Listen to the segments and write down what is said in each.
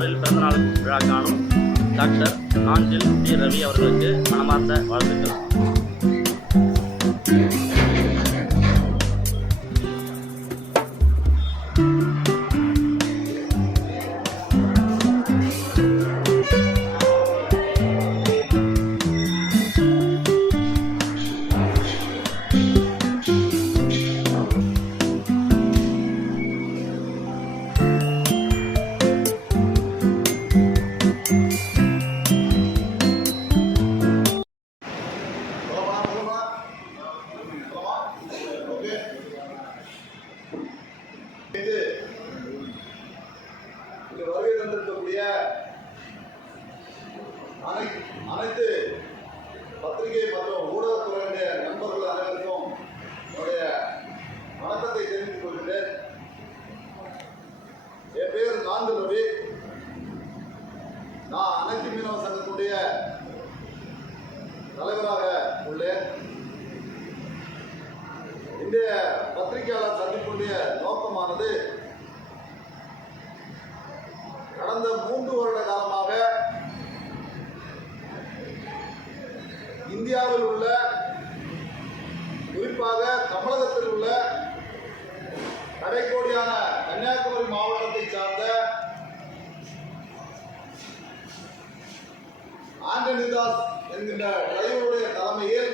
சார்பில் பிறந்தநாள் விழா காணும் டாக்டர் நாஞ்சில் டி ரவி அவர்களுக்கு மனமார்ந்த வாழ்த்துக்கள். வருகை தந்திருக்கக்கூடிய அனைத்து பத்திரிகை மற்றும் ஊடகத்துறையினுடைய நண்பர்கள் அனைவருக்கும் என்னுடைய வணக்கத்தை தெரிவித்துக் கொள்கிறேன். என் பேர் நாஞ்சில் ரவி. நான் அனைத்து மீனவ சங்கத்துடைய தலைவராக உள்ளேன். இன்றைய பத்திரிகையாளர் சந்திப்புடைய நோக்கமானது கடந்த 3 வருட காலமாக இந்தியாவில் உள்ள, குறிப்பாக தமிழகத்தில் உள்ள கடைக்கோடியான கன்னியாகுமரி மாவட்டத்தை சார்ந்த ஆண்டனிதாஸ் என்கின்ற டிரைவருடைய தலைமையில்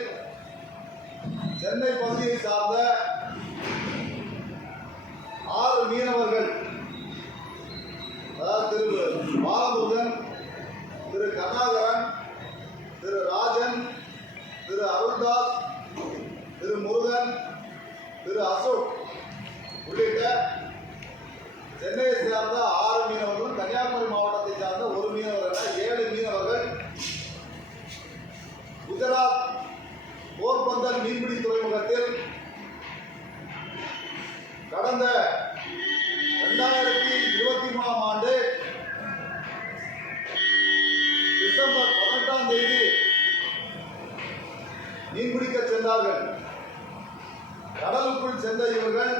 சென்னை பகுதியை சார்ந்த 6 மீனவர்கள், அதாவது திரு பாலமுருகன், திரு கருணாகரன், திரு ராஜன், திரு அருள்தாஸ், திரு முருகன், திரு அசோக் உள்ளிட்ட சென்னையை சேர்ந்த 6 மீனவர்கள், கன்னியாகுமரி மாவட்டத்தை சார்ந்த 1 மீனவர் என 7 மீனவர்கள் குஜராத் போர்பந்தர் மீன்பிடி துறைமுகத்தில் கடந்த 2023ஆம் ஆண்டு டிசம்பர் 18ஆம் தேதி மீன்பிடிக்க சென்றார்கள். கடலுக்குள் சென்ற இவர்கள்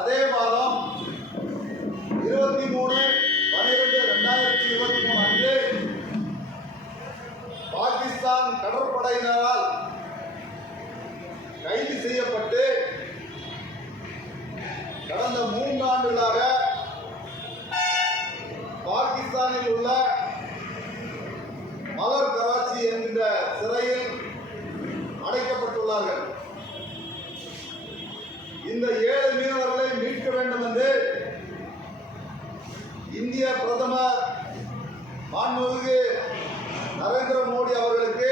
அதே மாதம் 23/12/2023 அன்று பாகிஸ்தான் கடற்படையினரால் கைது செய்யப்பட்டு கடந்த 3 ஆண்டுகளாக பாகிஸ்தானில் உள்ள மலர் கராச்சி என்கின்ற சிறையில் அடைக்கப்பட்டுள்ளார்கள். இந்த 7 மீனவர்களை மீட்க வேண்டும் என்று இந்திய பிரதமர் மாண்புமிகு நரேந்திர மோடி அவர்களுக்கு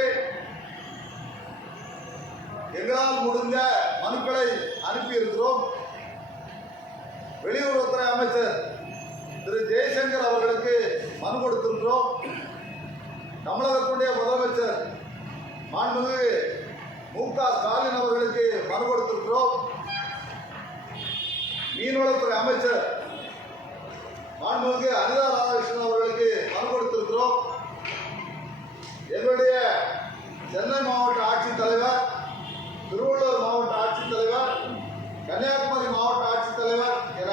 எங்களால் முடிந்த மனுக்களை அனுப்பியிருக்கிறோம். வெளியுறவுத்துறை அமைச்சர் திரு ஜெய்சங்கர் அவர்களுக்கு மனு கொடுத்திருக்கிறோம். தமிழகத்துடைய முதலமைச்சர் மாண்புமிகு மு.க. ஸ்டாலின் அவர்களுக்கு மனு கொடுத்திருக்கிறோம். மீன்வளத்துறை அமைச்சர் மாண்புமிகு அனிதா ராதாகிருஷ்ணன் அவர்களுக்கு மனு கொடுத்திருக்கிறோம். எங்களுடைய சென்னை மாவட்ட ஆட்சித்தலைவர், திருவள்ளூர் மாவட்ட ஆட்சித்தலைவர், கன்னியாகுமரி மாவட்ட ஆட்சித்தலைவர் என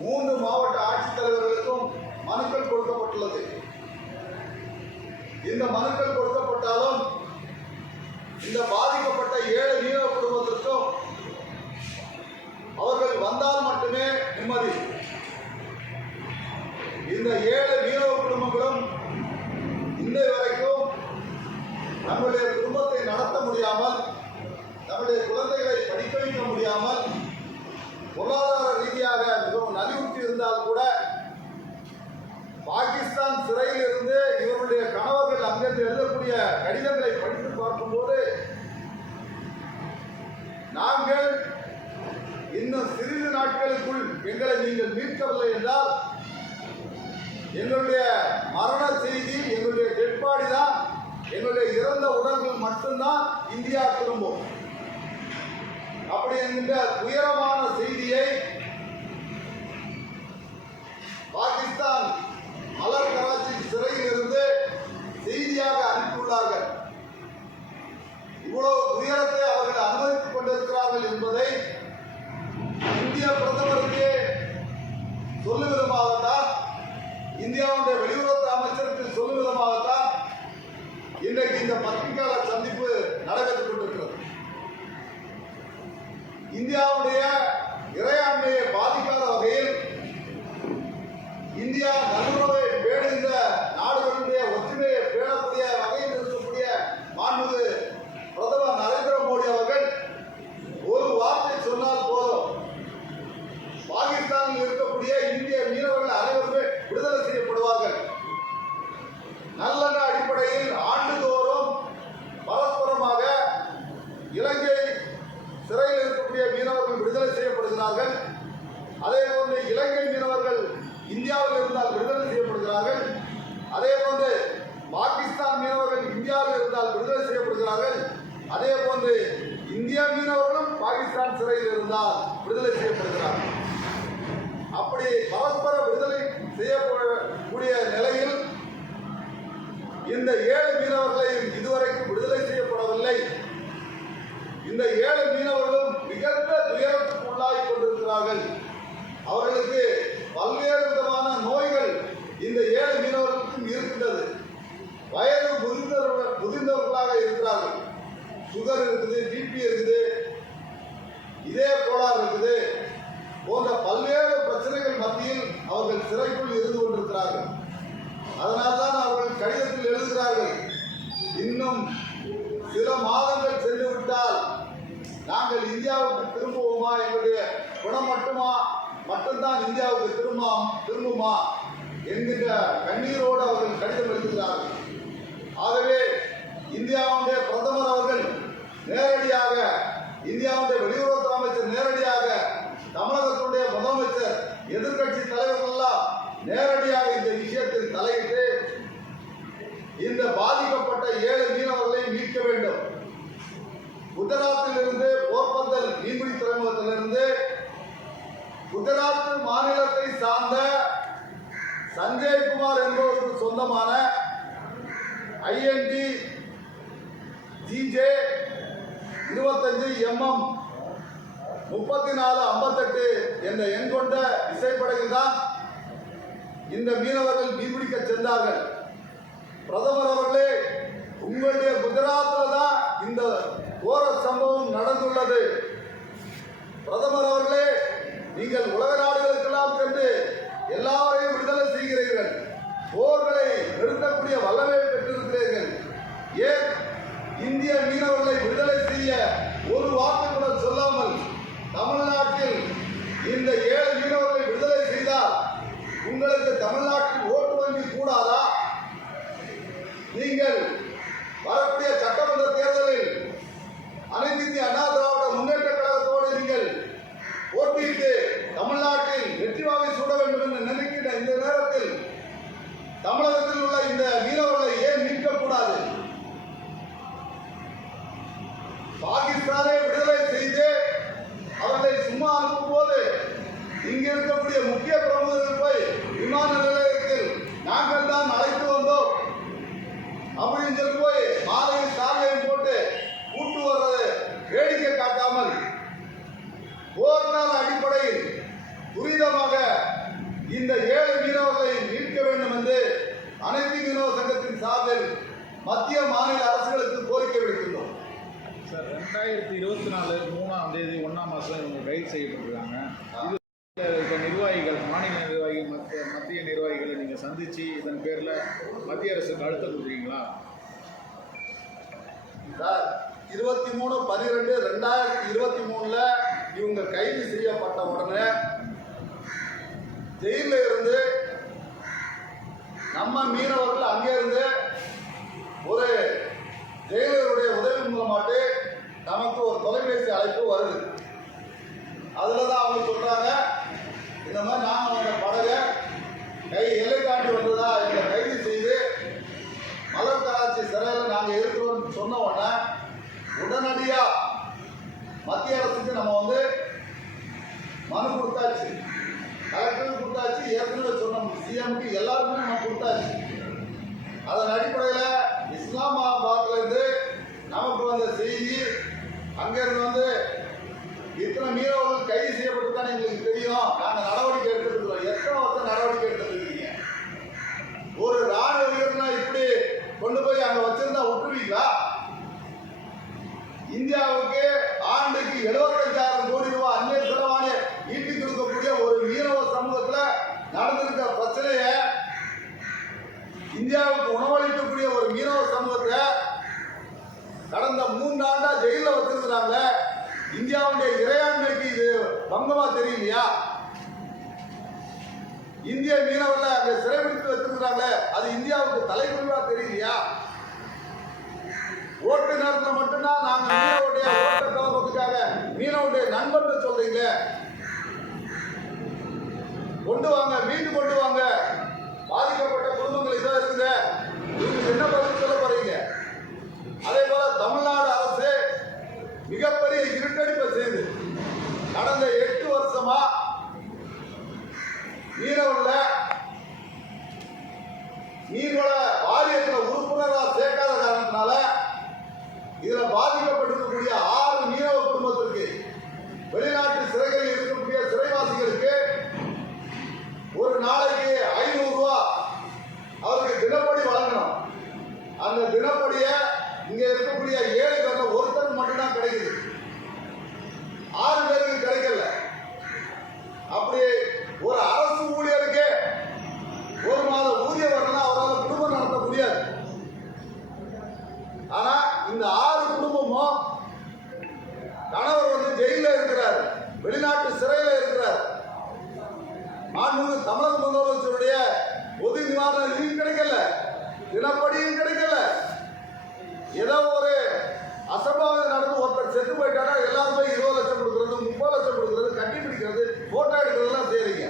3 மாவட்ட ஆட்சித்தலைவர்களுக்கும் மனுக்கள் கொடுக்கப்பட்டுள்ளது. இந்த மனுக்கள் கொடுக்கப்பட்டாலும் இந்த பாதிக்கப்பட்ட 7 மீனவ குடும்பத்திற்கும் அவர்கள் வந்தால் மட்டுமே நிம்மதி. இந்த 7 மீனவ குடும்பங்களும் இன்றை வரைக்கும் நம்முடைய குடும்பத்தை நடத்த முடியாமல், நம்முடைய குழந்தைகளை படிக்க வைக்க முடியாமல், பொருளாதார ரீதியாக மிகவும் நலிவுற்று இருந்தால் கூட பாகிஸ்தான் சிறையில் இருந்து இவருடைய கணவர்கள் அங்கிருந்து எழுதக்கூடிய கடிதங்களை படித்து பார்க்கும்போது நாங்கள் இன்னும் சிறிது நாட்களுக்குள் எங்களை நீங்கள் மீட்கவில்லை என்றால் எங்களுடைய மரண செய்தி, எங்களுடைய டெட் பாடி தான், எங்களுடைய இறந்த உடல்கள் மட்டும்தான் இந்தியா திரும்பும். அப்படி என்கின்ற துயரமான செய்தியை பாகிஸ்தான் மலர் கராச்சி சிறையில் இருந்து செய்தியாக அனுப்பியுள்ளார்கள். இவ்வளவு துயரத்தை அவர்கள் அனுமதித்துக் கொண்டிருக்கிறார்கள் என்பதை இந்திய பிரதமருக்கு சொல்லுவிதமாகத்தான் இந்தியாவுடைய வெளியுறவு அமைச்சருக்கு சொல்லும் விதமாகத்தான் இன்றைக்கு இந்த பத்திரிகையாளர் சந்திப்பு நடைபெற்றுக் கொண்டிருக்கிறது. இந்தியாவுடைய இறையாண்மையை பாதிக்காத வகையில் இந்தியா நல்லுறவை பேணுகின்ற நாடுகளுடைய ஒற்றுமையை பேணக்கூடிய வகையில் இருக்கக்கூடிய மாண்புமிகு பிரதமர் நரேந்திர மோடி அவர்கள் ஒரு வார்த்தை சொன்னால் போதும், பாகிஸ்தானில் இருக்கக்கூடிய இந்திய மீனவர்கள் அனைவருமே விடுதலை செய்யப்படுவார்கள். நல்லெண்ண அடிப்படையில் ஆண்டுதோறும் பரஸ்பரமாக இலங்கை சிறையில் இருக்கக்கூடிய மீனவர்கள் விடுதலை செய்யப்படுகிறார்கள். அதே போன்று இலங்கை மீனவர்கள் இந்தியாவில் இருந்தால் விடுதலை செய்யப்படுகிறார்கள். அதே போன்று பாகிஸ்தான் மீனவர்கள் இந்தியாவில் இருந்தால் விடுதலை செய்யப்படுகிறார்கள். அதே போன்று இந்திய மீனவர்களும் பாகிஸ்தான் சிறையில் இருந்தால் விடுதலை செய்யப்படுகிறார்கள். அப்படி பரஸ்பர விடுதலை செய்யக்கூடிய நிலையில் இந்த 7 மீனவர்களையும் இதுவரைக்கும் விடுதலை செய்யப்படவில்லை. இந்த 7 மீனவர்களும் மிகுந்த துயரத்துக்கு உள்ளாகி கொண்டிருக்கிறார்கள். அவர்களுக்கு பல்வேறு விதமான நோய்கள் இந்த 7 மீனவர்களுக்கும் இருக்கின்றது. வயது முதிர்ந்தவர்களாக இருக்கிறார்கள். சுகர் இருக்குது, பிபி இருக்குது, இதே கோளாறு இருக்குது போன்ற பல்வேறு பிரச்சனைகள் மத்தியில் அவர்கள் சிறைக்குள் இருந்து கொண்டிருக்கிறார்கள். அதனால்தான் அவர்கள் கடிதத்தில் எழுதுகிறார்கள், இன்னும் சில மாதங்கள் சென்று விட்டால் நாங்கள் இந்தியாவுக்கு திரும்புவோமா, எங்களுடைய குணம் மட்டும்தான் இந்தியாவுக்கு திரும்புமா என்கின்ற கண்ணீரோடு அவர்கள் கடிதம் எழுதுகிறார்கள். ஆகவே இந்தியாவுடைய பிரதமர் அவர்கள் நேரடியாக, இந்தியாவுடைய வெளியுறவு அமைச்சர் நேரடியாக, தமிழகத்துடைய முதலமைச்சர், எதிர்கட்சி தலைவர்கள் எல்லாம் நேரடியாக இந்த விஷயத்தில் தலையிட்டு இந்த பாதிக்கப்பட்ட 7 மீனவர்களை மீட்க வேண்டும். குஜராத்தில் இருந்து போர்பந்தர் மீன்பிடி துறைமுகத்திலிருந்து குஜராத் மாநிலத்தை சார்ந்த சஞ்சய்குமார் என்பவருக்கு சொந்தமான IND GJ 25 mm 3458 என்ற எண் கொண்ட விசைப்படகில் தான் இந்த மீனவர்கள் மீன்பிடிக்க சென்றார்கள். பிரதமர் அவர்களே, உங்களுடைய குஜராத்தில் தான் இந்த கோர சம்பவம் நடந்துள்ளது. பிரதமர் அவர்களே, நீங்கள் உலக நாடுகளுக்கெல்லாம் சென்று எல்லாரையும் விடுதலை செய்கிறீர்கள், போர்களை நிறுத்தக்கூடிய வல்லமை பெற்றிருக்கிறீர்கள். ஏன் இந்திய மீனவர்களை விடுதலை செய்ய ஒரு வார்த்தை கூட சொல்லாமல் தமிழ்நாட்டில் இந்த 7 மீனவர்களை விடுதலை செய்தால் உங்களுக்கு தமிழ்நாட்டில் ஓட்டு வங்கி கூடாதா? நீங்கள் வரக்கூடிய சட்டமன்ற தேர்தலில் அனைத்து இந்திய அண்ணா திராவிட முன்னேற்ற கழகத்தோடு நீங்கள் போட்டியிட்டு தமிழ்நாட்டில் வெற்றி வாகை சூட வேண்டும் என்று நினைக்கின்ற இந்த நேரத்தில் தமிழகத்தில் உள்ள இந்த மீனவர்களை ஏன் மீட்கக்கூடாது? பாகிஸ்தானை விடுதலை செய்து அவர்களை சும்மா அனுப்பும் போது இங்கு இருக்கக்கூடிய முக்கிய பிரமுகர்கள் போய் விமான நிலையத்தில் நாங்கள் தான் அழைத்து வந்தோம் அப்படின்னு சொல்லி போய் மாலையும் சாலையும் போட்டு கூட்டு வர்றது வேடிக்கை காட்டாமல் போர்க்கால அடிப்படையில் துரிதமாக இந்த 7 மீனவர்களை மீட்க வேண்டும் என்று அனைத்து மீனவ சங்கத்தின் சார்பில் மத்திய மாநில அரசுகளுக்கு கோரிக்கை விடுக்கின்றோம். சார், 2024 3ஆம் தேதி 1ஆம் மாதம் இவங்க கைது செய்யப்பட்டிருக்காங்க. இது நிர்வாகிகள், மாநில நிர்வாகிகள், மத்திய நிர்வாகிகளை நீங்கள் சந்தித்து இதன் பேரில் மத்திய அரசுக்கு அழுத்தம் கொடுக்குறீங்களா? சார், 23/12/2023 இவங்க கைது செய்யப்பட்ட உடனே ஜெயிலில் இருந்து நம்ம மீனவர்கள் அங்கே இருந்து ஒரு ஜெயிலருடைய உதவி மூலமாட்டு நமக்கு ஒரு தொலைபேசி அழைப்பு வருது. அதில் தான் அவங்க சொல்கிறாங்க, இந்த மாதிரி நாங்கள் அந்த படகை எல்லை தாண்டி வந்ததா எங்களை கைது செய்து மலர் கராச்சி சிறையில் நாங்கள் இருக்கிறோம்னு சொன்ன உடனே உடனடியாக மத்திய அரசுக்கு நம்ம மனு கொடுத்தாச்சு, கலெக்டருக்கு கொடுத்தாச்சு, ஏற்கனவே சொன்ன சிஎம்க்கு எல்லாருக்குமே நம்ம கொடுத்தாச்சு. அதன் அடிப்படையில் இஸ்லாமாபாத்லேருந்து நமக்கு வந்த செய்தி, அங்கேருந்து இத்தனை மீனவர்கள் கைது செய்யப்பட்டுதான் எங்களுக்கு தெரியும், நாங்கள் நடவடிக்கை எடுத்துருக்கிறோம். எத்தனை வருஷம் நடவடிக்கை எடுத்துருக்கீங்க? 75,000 கோடி ரூபாய் அந்நிய செலவாணி ஈட்டி கொடுக்கக்கூடிய ஒரு மீனவ சமூகத்துல நடந்திருக்க பிரச்சனைய இந்தியாவுக்கு உணவளிக்கக்கூடிய ஒரு மீனவ சமூகத்தை கடந்த 3 ஆண்டா ஜெயில வச்சிருக்கிறாங்க. இந்தியாவுடைய இறையாண்மைக்கு இது பங்கமா தெரியலையா? இந்திய மீனவர்களை அங்க சிறைபிடித்து வச்சிருக்கிறாங்க, அது இந்தியாவுக்கு தலைக்குறிவா தெரியலையா? ஓட்டு நேரத்தில் மட்டும்தான் நாங்க மீனவுடைய ஓட்ட கலப்பதுக்காக மீனவுடைய நண்பர்கள் சொல்றீங்க. கொண்டு வாங்க, மீண்டு கொண்டு வாங்க. பாதிக்கப்பட்ட குடும்பங்கள் இதோ இருக்குது, நீங்க என்ன பதில் சொல்ல போறீங்க? அதே போல தமிழ்நாடு அரசு மிகப்பெரிய இருட்டடிப்பை செய்து கடந்த 8 வருஷமா மீன்வள வாரியத்தில் உறுப்பினராக சேர்க்காத காரணத்தினால இதுல பாதிக்கப்பட்டிருக்கக்கூடிய 6 மீனவ குடும்பத்திற்கு, வெளிநாட்டு சிறைகளில் இருக்கக்கூடிய சிறைவாசிகளுக்கு ஒரு நாளைக்கு 500 ரூபாய் அவருக்கு தினப்படி வழங்கணும். அந்த தினப்படியை இங்க இருக்கக்கூடிய 7 பேர்ல ஒருத்தருக்கு மட்டும்தான் கிடைக்குது, 6 பேருக்கு கிடைக்கல. அப்படி ஒரு அரசு ஊழியருக்கு 1 மாத ஊதியம் வரலாம், அவரால் குடும்பம் நடத்த முடியாது. ஆனா இந்த 6 குடும்பமும் கணவர் வந்து ஜெயில இருக்கிறார், வெளிநாட்டு சிறையில இருக்கிறார். மாண்புமிகு தமிழக முதலமைச்சருடைய பொது நிவாரண நிதியும் கிடைக்கல, தினப்படியும் கிடைக்கல. ஏதோ ஒரு அசம்பாவிதம் நடந்து ஒருத்தர் செத்து போயிட்டாரா எல்லாருமே 20 லட்சம் கொடுக்கறது, 30 லட்சம் கொடுக்கறது, கட்டி பிடிக்கிறது, போட்டோ எடுக்கிறதெல்லாம் செய்றீங்க.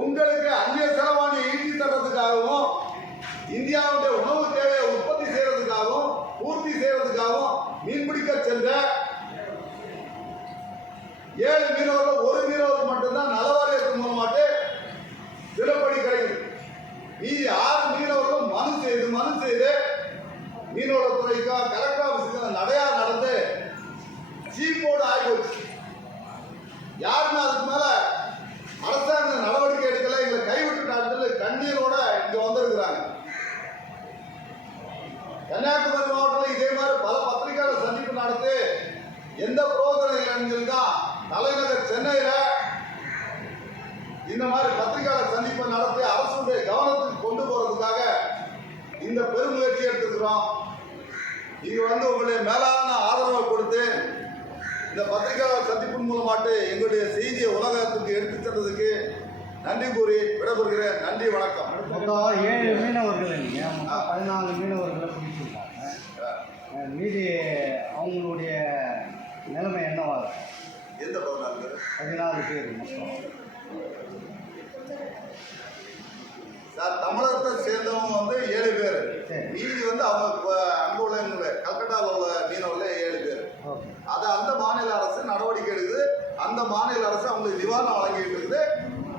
உங்களுக்கு அந்நிய செலவாணி ஈட்டி தர்றதுக்காகவும் இந்தியாவுடைய உணவு தேவையை உற்பத்தி செய்யறதுக்காகவும் பூர்த்தி செய்யறதுக்காகவும் மீன்பிடிக்க சென்ற 7 மீனவர்கள் 1 மீனவருக்கு மட்டும்தான் நலவாரியத்தின் மூலமாட்டு தினப்படி கிடைக்குது. மீதி 6 மீனவர்களும் மனு செய்து மீனவளத்துறைக்கும் கலெக்டர் ஆபீஸுக்கும் நடையா நடந்து சீப்போடு ஆகிப்போச்சு. யாருமே அதுக்கு மேல அரசாங்கம் நடவடிக்கை எடுக்கல, எங்களை கைவிட்டுட்டாங்க, கண்ணீரோட இங்க வந்திருக்கிறாங்க. கன்னியாகுமரி மாவட்டத்தில் இதே மாதிரி பல பத்திரிகையாளர் சந்திப்பு நடத்தி எந்த புரோஜனம் இல்லைன்னு தான் தலைநகர் சென்னையில இந்த மாதிரி பத்திரிகையாளர் சந்திப்பை நடத்தி அரசுடைய கவனத்துக்கு கொண்டு போறதுக்காக இந்த பெருமுயற்சி எடுத்துக்கிறோம். இங்க வந்து உங்களுடைய மேலான ஆதரவை கொடுத்து இந்த பத்திரிகையாளர் சந்திப்பின் மூலமாட்டு எங்களுடைய செய்தியை உலகத்துக்கு எடுத்துச் சென்றதுக்கு நன்றி கூறி விடைபெறுகிறேன். நன்றி, வணக்கம். மொத்தம் 7 மீனவர்கள் இல்லைங்க, மொத்தம் 14 மீனவர்களை பிடிச்சிருக்காங்க. மீதி அவங்களுடைய நிலைமை என்னவா இருக்கும்? எந்த 14 பேர் மொத்தம். சார், தமிழகத்தை சேர்ந்தவங்க வந்து 7 பேர், மீதி வந்து அவங்க அங்க உள்ள கல்கட்டாவில் உள்ள மீனவர்கள 7 பேர். அதை அந்த மாநில அரசு நடவடிக்கை எடுக்குது, அந்த மாநில அரசு அவங்களுக்கு நிவாரணம் வழங்கிட்டு இருக்குது.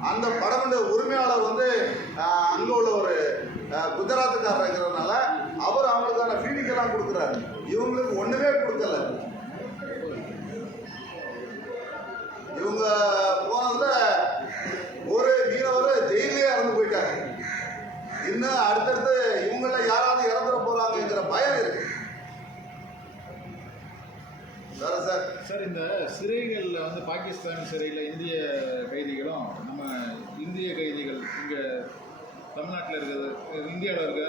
அந்த படகுடைய உரிமையாளர் வந்து அங்க உள்ள ஒரு குஜராத்துக்காரங்கிறதுனால அவர் அவங்களுக்கான ஃபீடிங் எல்லாம் கொடுக்குறாரு, இவங்களுக்கு ஒண்ணுமே கொடுக்கல. இவங்க போனதுல ஒரு மீனவர் ஜெயிலே இறந்து போயிட்டாங்க. இன்னும் அடுத்தடுத்து இவங்கள யாராவது இறந்துட போறாங்கிற பயம் இருக்கு. சார், இந்த சிறைகளில் வந்து பாகிஸ்தான் சிறையில் இந்திய கைதிகளும் நம்ம இந்திய கைதிகள் இங்கே தமிழ்நாட்டில் இருக்கிறது இந்தியாவில் இருக்க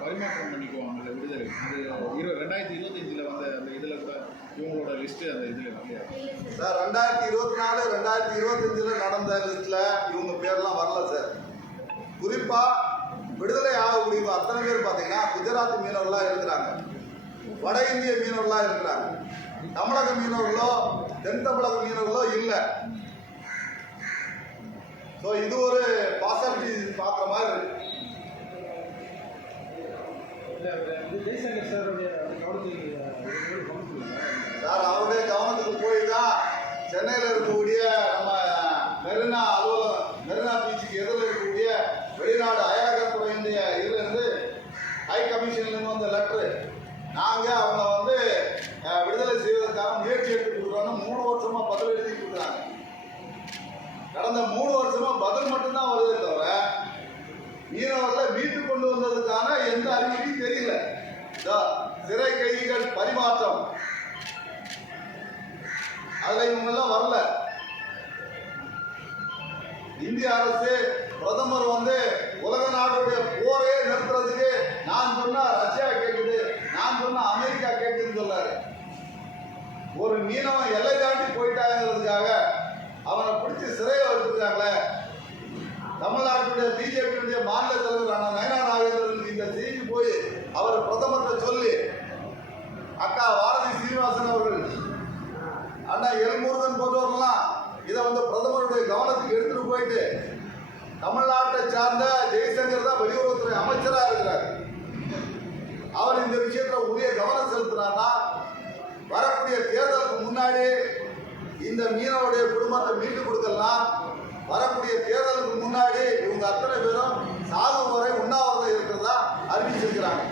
பரிமாற்றம் பண்ணிக்குவாங்கல்ல விடுதலை, அது 2025 வந்த அந்த இதில் கூட இவங்களோட லிஸ்ட்டு அந்த இதில் இல்லையா சார்? 2024 2025 நடந்த லிஸ்ட்டில் இவங்க பேர்லாம் வரல சார். குறிப்பாக விடுதலை ஆகக்கூடிய அத்தனை பேர் பார்த்தீங்கன்னா குஜராத் மீனவர்களாக இருக்கிறாங்க, வட இந்திய மீனவர்களாக இருக்கிறாங்க, தமிழக மீனவர்களோ தென் தமிழக மீனவர்களோ இல்லை. ஸோ இது ஒரு பாசிட்டிவிட்டி பார்க்குற மாதிரி இருக்கு. சார், அவருடைய கவனத்துக்கு போய் தான் சென்னையில் இருக்கக்கூடிய நம்ம மெரினா அலுவலகம், மெரினா பீச்சுக்கு எதிரில் இருக்கக்கூடிய வெளிநாடு அயலகத்துறையினுடைய இதிலிருந்து ஹை கமிஷன்லேருந்து வந்த லெட்ரு, நாங்கள் அவங்க வந்து விடுதலை செய்வதற்கான முயற்சி எடுத்து கொடுக்குறோன்னு 3 வருஷமா பதில் எழுதி கொடுக்குறாங்க. கடந்த 3 வருஷமா பதில் மட்டும்தான் வருதே தவிர மீனவர்களை மீட்டு கொண்டு வந்ததுக்கான எந்த அறிகுறியும் தெரியல. சிறை கைதிகள் பரிமாற்றம் அதுல இவங்கெல்லாம் வரல. இந்திய அரசு பிரதமர் உலக நாடுடைய போரே நிறுத்துறதுக்கு நான் சொன்னா ரஷ்யா கேட்குது, நான் சொன்னா அமெரிக்கா கேட்குதுன்னு சொல்லாரு. ஒரு மீனவன் எல்லை தாண்டி போயிட்டாங்கிறதுக்காக அவனை பிடிச்சி சிறையில் வச்சிருக்காங்களே. தமிழ்நாட்டுடைய பிஜேபியுடைய மாநில தலைவரான நயனா நாகேந்திரனுக்கு இந்த செய்தி போய் அவர் பிரதமர்கிட்ட சொல்லி அக்கா பாரதி சீனிவாசன் அவர்கள், அண்ணா எல்முருகன் போன்றவர்கள்லாம் இதை பிரதமருடைய கவனத்துக்கு எடுத்துட்டு போயிட்டு தமிழ்நாட்டை சார்ந்த ஜெய்சங்கர் தான் வெளியுறவுத்துறை அமைச்சராக இருக்கிறார். அவர் இந்த விஷயத்துல உரிய கவனம் செலுத்தினார்னா வரக்கூடிய தேர்தலுக்கு முன்னாடி இந்த மீனவருடைய குடும்பத்தை மீட்டு கொடுக்கலாம். வரக்கூடிய தேர்தலுக்கு முன்னாடி இவங்க அத்தனை பேரும் சாகும் வரை உண்ணாவிரதம் இருக்கிறதா அறிவிச்சிருக்கிறாங்க.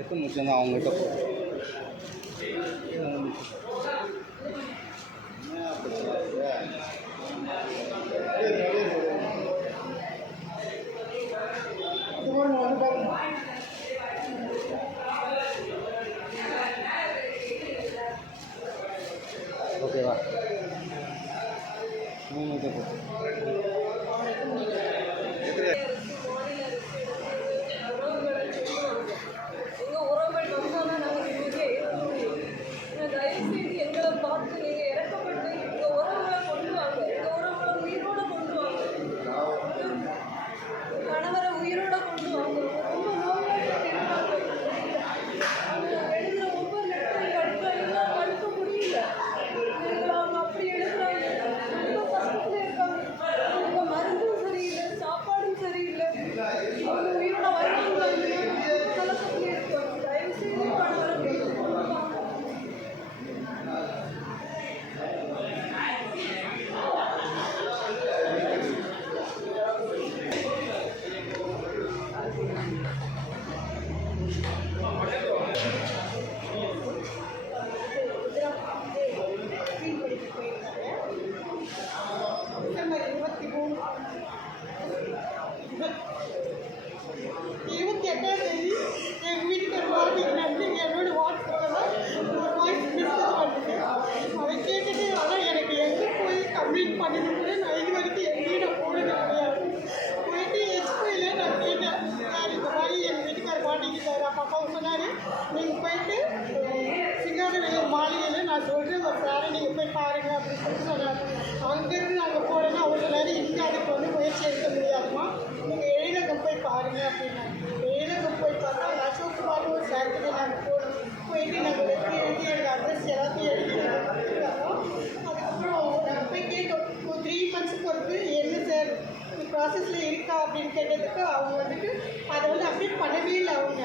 எத்தனை நிமிஷம் தான் அவங்ககிட்ட ஓகேவா? நீங்கள் போயிட்டு சிங்காரவேலூர் மாளிகையில் நான் சொல்கிறேன் உங்கள் சாரை நீங்கள் போய் பாருங்கள் அப்படின்னு சொல்லிட்டு சொன்னாங்க. அங்கேருந்து நாங்கள் போகிறோன்னா அவங்க எல்லாரும் இங்கே அதுக்கு முயற்சி எடுக்க முடியாதுமா, நீங்கள் எழிலகம் போய் பாருங்கள் அப்படின்னாங்க. எழிலகம் போய் பார்த்தா அசோக்குமார் ஒரு சார்கிட்ட நாங்கள் போனோம். போயிட்டு நாங்கள் வெற்றி எழுதி எங்கள் அட்ரஸ் எல்லாத்தையும் எழுதி கொடுத்துருக்காங்க. அதுக்கப்புறம் நாங்கள் போய் கேட்டோம், ஒரு 3 months பொறுத்து என்ன சார் ப்ராசஸில் இருக்கா அப்படின்னு கேட்டதுக்கு அவங்க அதை அப்டேட் பண்ணவே இல்லை அவங்க.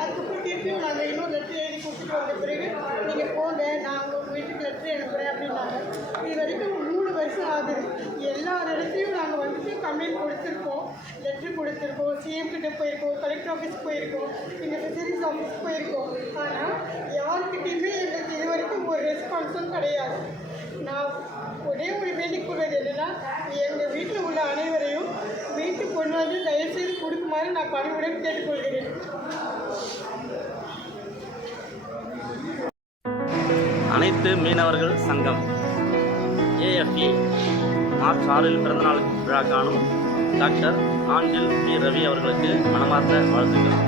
அதுக்கப்புறம் திருப்பியும் நாங்கள் இன்னும் லெட்டர் எழுதி கொடுத்துட்டு வந்த பிறகு நீங்கள் போங்க, நான் உங்கள் வீட்டுக்கு லெட்டர் அனுப்புகிறேன் அப்படின்னாங்க. இது வரைக்கும் 3 வருஷம் ஆகுது. எல்லா இடத்துலையும் நாங்கள் வந்துட்டு கம்ப்ளைண்ட் கொடுத்துருக்கோம், லெட்ரு கொடுத்துருக்கோம், சிஎம் கிட்ட போயிருக்கோம், கலெக்டர் ஆஃபீஸ் போயிருக்கோம், எங்கள் ஃபிஷரிஸ் ஆஃபீஸ் போயிருக்கோம். ஆனால் யாருக்கிட்டையுமே எங்களுக்கு இது வரைக்கும் ஒரு ரெஸ்பான்ஸும் கிடையாது. நான் ஒரே ஒரு வேண்டிக்கொள்வது என்னென்னா, எங்கள் வீட்டில் உள்ள அனைவரையும் மீட்டு கொண்டு வந்து தயவுசெய்து கொடுக்குமாறு நான் பணிவுடன் கேட்டுக்கொள்கிறேன். அனைத்து மீனவர்கள் சங்கம் AFE மார்ச் 6 பிறந்தநாள் விழா காணும் டாக்டர் ஆஞ்சில் டி ரவி அவர்களுக்கு மனமார்ந்த வாழ்த்துக்கள்.